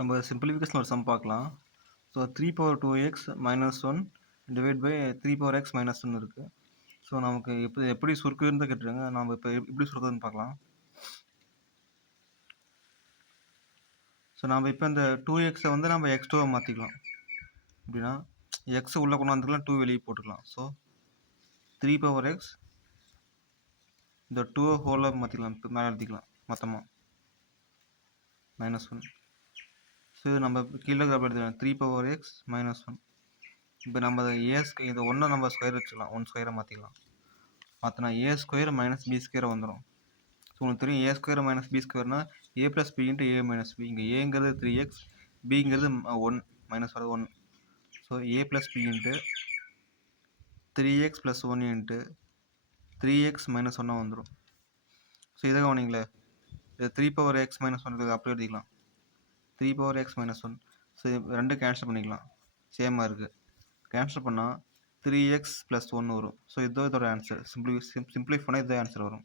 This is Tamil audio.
நம்ம சிம்பிளிஃபிகேஷன் ஒரு சம் பார்க்கலாம். So 3/2x - 1 divide by 3/x - 1 இருக்குது. ஸோ நமக்கு எப்படி சுருக்குதுன்னு தான் கேட்டிருக்காங்க. நம்ம இப்போ எப்படி சுருக்குதுன்னு பார்க்கலாம். ஸோ நம்ம இப்போ இந்த 2xை வந்து நம்ம x2 மாற்றிக்கலாம். அப்படின்னா x உள்ளே கொண்டு வந்துக்கலாம், 2 வெளியே போட்டுக்கலாம். ஸோ 3/x இந்த 2 ஹோலாக மாற்றிக்கலாம், மேலே எழுதிக்கலாம் மொத்தமாக -1. ஸோ இது நம்ம கீழே எடுத்துக்கலாம் 3/x - 1. இப்போ நம்ம இதை ஒன்றை நம்ம ஸ்கொயர் வச்சுக்கலாம், 1 ஸ்கொயரை மாற்றிக்கலாம். மாற்றினா a² - b² வந்துடும். ஸோ உங்களுக்கு தெரியும் a² - b²னா a + b × a - b. இங்கே ஏங்கிறது 3x, பிங்கிறது 1 மைனஸ் வர 1. So a + b × 3x + 1 × 3x - 1 வந்துடும். ஸோ இதை கவனிங்களேன், இது 3/x - 1 அப்படியே எழுதிக்கலாம், 3/x - 1. ஸோ ரெண்டு கேன்சல் பண்ணிக்கலாம், சேமாக இருக்குது. கேன்சல் பண்ணால் 3x + 1 வரும். ஸோ இதோட ஆன்சர் சிம்பிளிஃபை பண்ணால் இதோட ஆன்சர் வரும்.